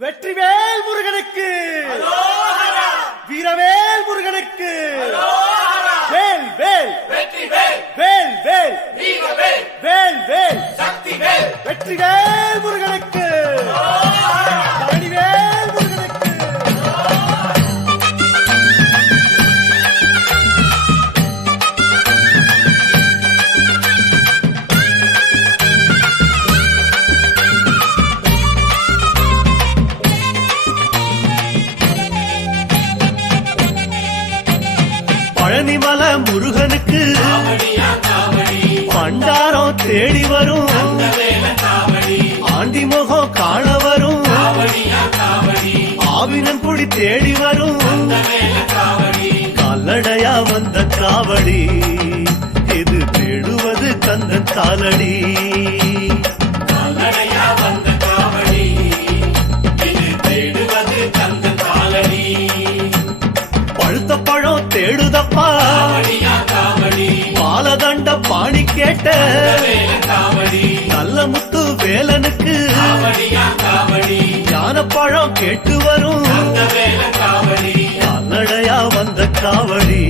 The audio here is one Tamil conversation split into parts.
வெற்றிவேல் முருகனுக்கு, வீரவேல் முருகனுக்கு, வேல் வேல் வேல் வேல் வேல் வேல் வெற்றிவேல் முருகனுக்கு, பழனிவேல் முருகனுக்கு. பழனிமல முருகனுக்கு பண்டாரம் தேடி வரும், ஆண்டி முகம் காண வரும், ஆவினன் குடி தேடி வரும், கால்நடையா வந்த காவடி இது தேடுவது கந்தன் காலடி. பழுத்த பழம் தேடுதப்பா பாலதண்ட பாணி கேட்ட நல்ல முத்து வேலனுக்கு ஞானப்பழம் கேட்டு வரும், கால்நடையா வந்த காவடி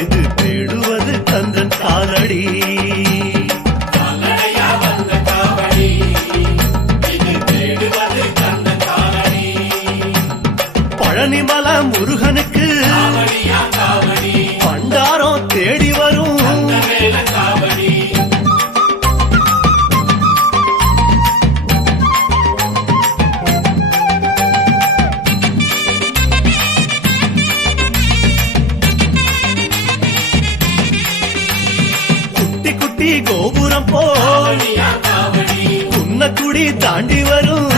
இது தேடுவது கந்தன் காலடி. பழனிமல முருகனுக்கு பண்டாரம் தேடி வரும், குட்டி குட்டி கோபுரம் போ குன்னக்குடி தாண்டி வரும்,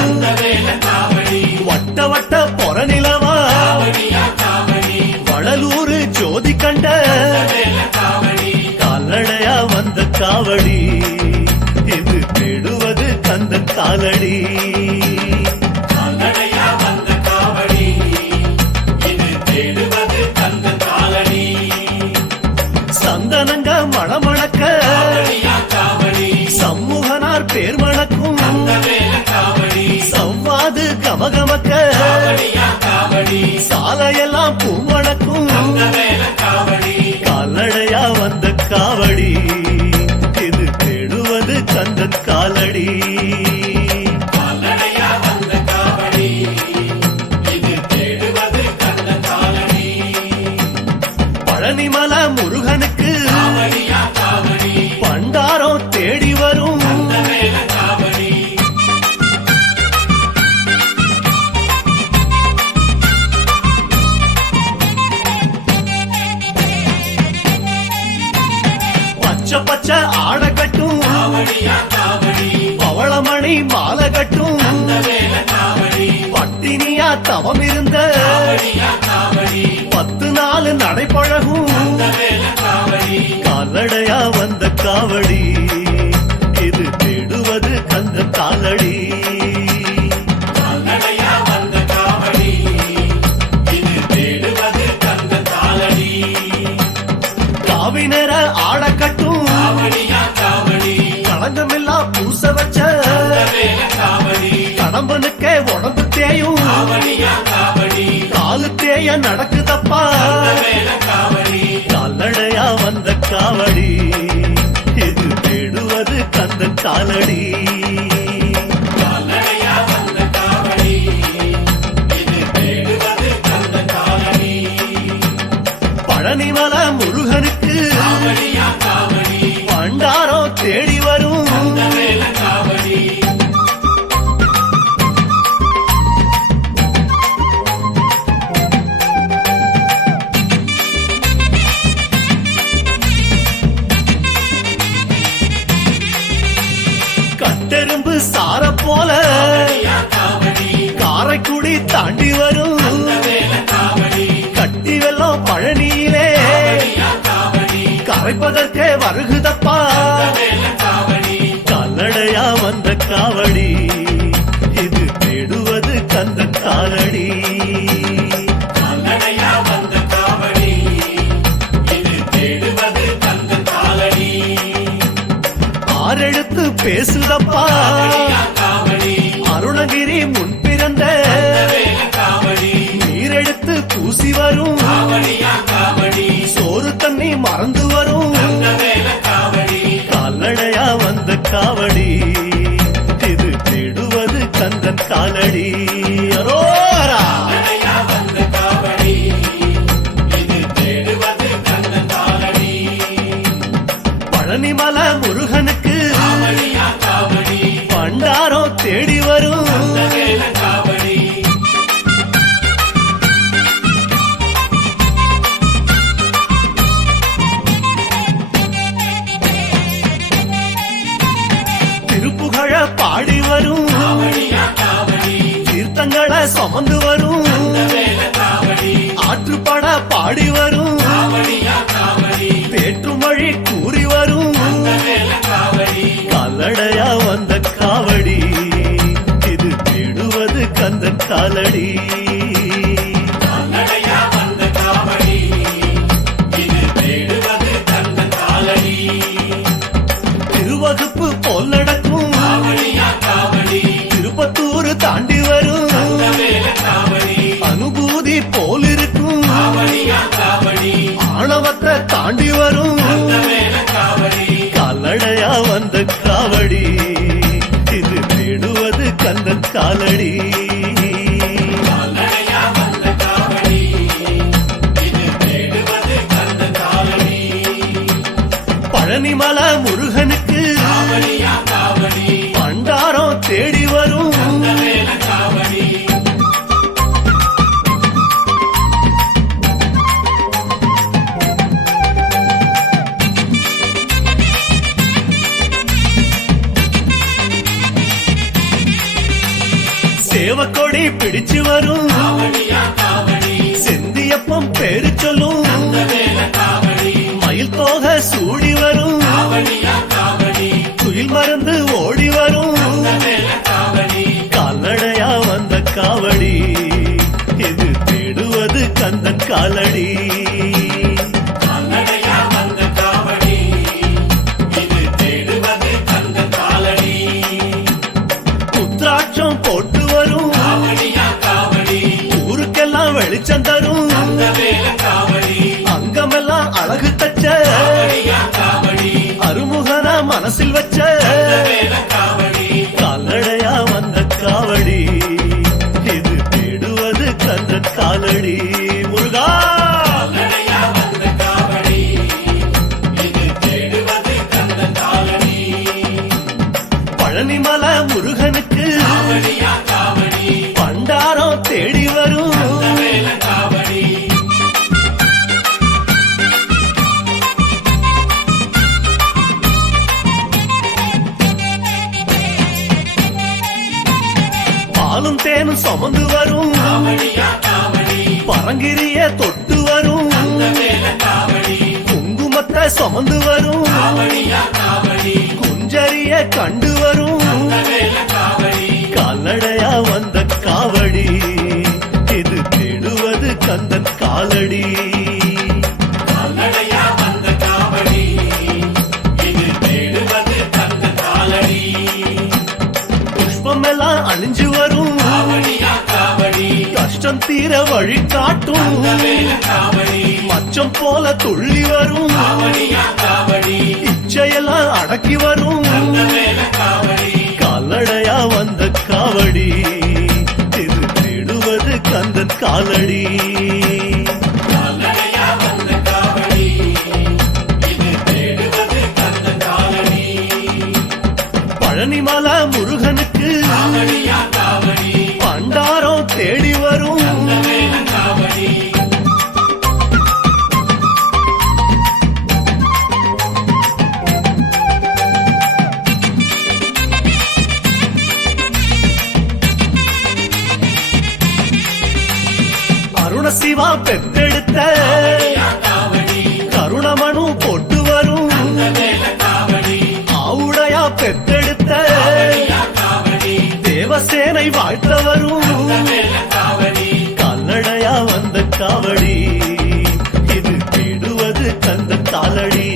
வட்ட வட்ட பொறநிலவா வடலூர் ஜோதி கண்ட கால்நடையா வந்த காவடி இது தேடுவது கந்தன் காலடி. சந்தனங்க மணமணக்க சமூகனார் பேர் மணக்கும், சவ்வாது கமகமக்க சாலையெல்லாம் பூமணக்கும், கால்நடையா வந்த காவடி இது தேடுவது கந்தன் காலடி. பழனிமல முருகனுக்கு பண்டாரம் தேடி வரும், பச்சை பச்சை ஆட கட்டும் பவளமணி மாலை கட்டும், பட்டினியா தவம் இருந்த 10 நாள் நடைபழகும், கால்நடையா வந்த காவடி இது தேடுவது கந்தன் காலடி. காவினர ஆட கட்டும் களங்கமெல்லாம் பூச வச்ச கடம்பனுக்கே உடம்பு தேயும், காலு தேய நடக்குதப்பா கால்நடையா வந்த காவடி இது தேடுவது கந்தன் காலடி. பழனிமல முருகனுக்கு பண்டாரம் தேடி வரும், கட்டெரும்பு சார போல காரைக்குடி தாண்டி வரும், கட்டி வெள்ளம் பழனியிலே கரைப்பதற்கே வருகுதப்பா கால்நடையா வந்த காவடி இது தேடுவது கந்தன் காலடி. ஆறெழுத்து பேசுதப்பா அருணகிரி முன்பிற பிறந்த நீரெடுத்து பூசி வரும் சோறு தண்ணி மறந்து வரும் கால்நடையா வந்த காவடி இது தேடுவது கந்தன் காலடி அரோரா பழனிமல முருகனுக்கு பண்டாரம் தேடி வரும் திருப்புகழ பாடி வரும் தீர்த்தங்களை சுமந்து வரும் ஆற்றுப்பட பாடி வரும் வேற்றுமொழி கூறி வரும் கால்நடையா வந்த காவடி இது தேடுவது கந்தன் காலடி திருவகுப்பு போல் நடக்கும் திருப்பத்தூர் தாண்டி வரும் அனுபூதி போல் இருக்கும் ஆணவத்தை தாண்டி வரும் கால்நடையா வந்த காவடி இது தேடுவது கந்தன் காலடி பழனிமல முருகனுக்கு பண்டாரம் தேடி வரும் சேவக்கொடி பிடிச்சு வரும் செந்தியப்பம் பேரு சொல்லும் மயில் தோகை சூடி வரும் குயில் மறந்து ஓடி வரும் கால்நடையா வந்த காவடி இது தேடுவது கந்தன் காலடி புத்ராட்சம் போட்டு வரும் ஊருக்கெல்லாம் வெளிச்சம் தரும் அங்கமெல்லாம் அழகு தச்ச அருமுகனா மனசில் வச்ச கால்நடையா வந்த காவடி இது தேடுவது கந்தன் காலடி முருகா பழனிமல முருகனுக்கு பண்டாரம் தேடி வரும் பாலும் தேனும் சுமந்து வரும் பரங்கிரிய தொட்டு வரும் குங்குமத்தை சுமந்து வரும் குஞ்சரிய கண்டு வரும் கால்நடையா வந்த காவடி இது தேடுவது கந்தன் காலடி புஷ்பமெல்லாம் அணிஞ்சு வரும் கஷ்டம் தீர வழி காட்டும் மச்சம் போல துள்ளி வரும் இச்சையெல்லாம் அடக்கி வரும் கால்நடையா வந்த காவடி இது தேடுவது கந்தன் காலடி பழனிமல முருகனுக்கு பண்டாரம் தேடி வரும் அருணசிவா பெத்தெடுத்த கருணமனு போட்டு வரும் ஆவுடையா பெத்தெடுத்த தேவசேனை வாழ்த்த வரும் கால்நடையா வந்த காவடி இது தேடுவது கந்தன் காலடி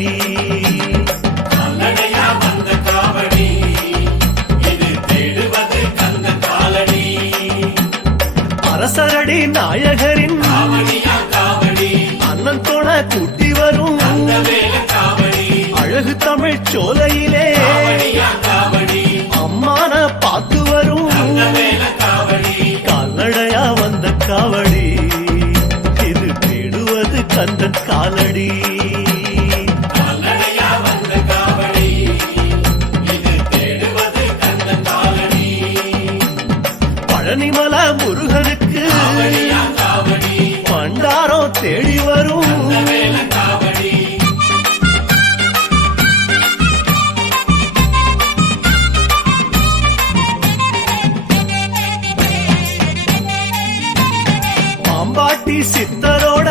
அரசரடி நாயகரின் அண்ணன் தோண கூட்டி வரும் அழகு தமிழ் சோலையிலே அம்மான பார்த்து வரும் கால்நடையா வந்த காவடி இது தேடுவது கந்தன் காலடி பழனிமல முருகனுக்கு பண்டாரம் தேடி வரும் பாம்பாட்டி சித்தரோட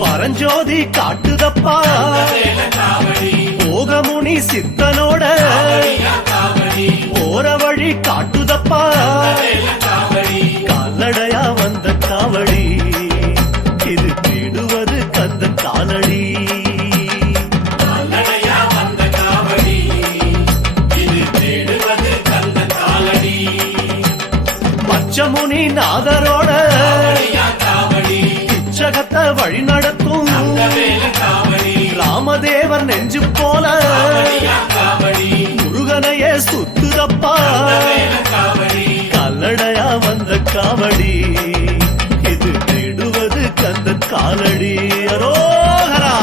பரஞ்சோதி காட்டுதப்பா போகமுனி சித்தனோட போற வழி காட்டுதப்பா கால்நடையா வந்த காவடி இது தேடுவது கந்த காலடி பச்சமுனி நாதரோட பிச்சகத்தை வழி நடத்தும் ராமதேவர் நெஞ்சு போல முருகனையே சுத்துதப்பா கால்நடையா வந்த காவடி இது தேடுவது கந்த காலடி அரோகரா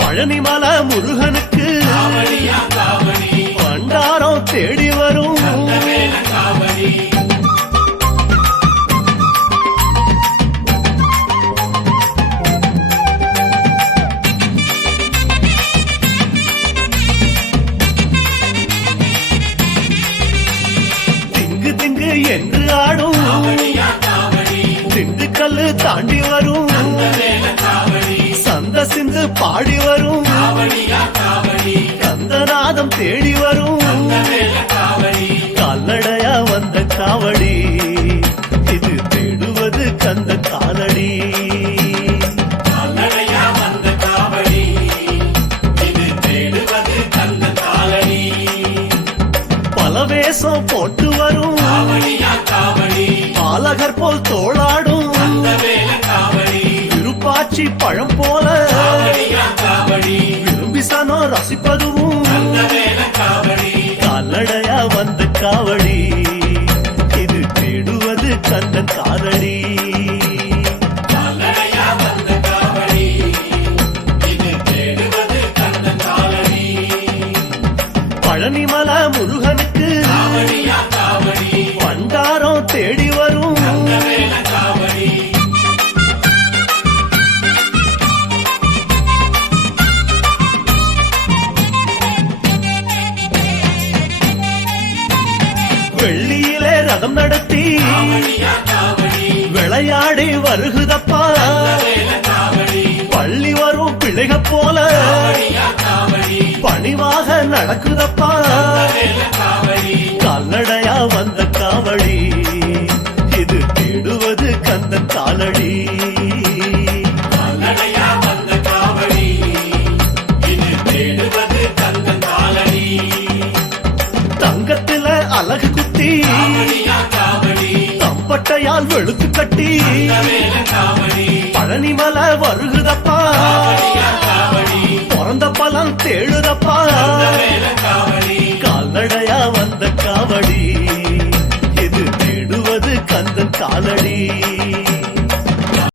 பழனிமல முருகனுக்கு பண்டாரம் தேடி வரும் திங்கு திங்கு என்று ஆடும் திண்டுக்கல்லு தாண்டி வரும் சந்த சிந்து பாடி வரும் கந்தநாதம் தேடி வரும் கால்நடையா வந்த காவடி இது தேடுவது கந்த காலடி பலவேசம் போட்டு வரும் பாலகர் போல் தோளாடும் விருப்பாச்சி பழம் போல விரும்பி சனோ ரசிப்பதும் கால்நடையா வந்த காவடி இது தேடுவது கந்தன் காலடி பழனிமல முருகனுக்கு பண்டாரம் தேடி வரும் வெள்ளியிலே ரதம் நடத்தி விளையாடி வருகுதப்பா பள்ளி வரும் பிள்ளைக போல பணிவாக நடக்குதப்பா கால்நடையா வந்த காவடி இது தேடுவது கந்த காலடி தங்கத்தில அழகு குத்தி தம்பட்டையால் வெளுத்து கட்டி பழனிமல வருகுதப்பா பிறந்த பலன் தேடுதப்பா கால்நடையா வந்த காவடி இது தேடுவது கந்தன் காலடி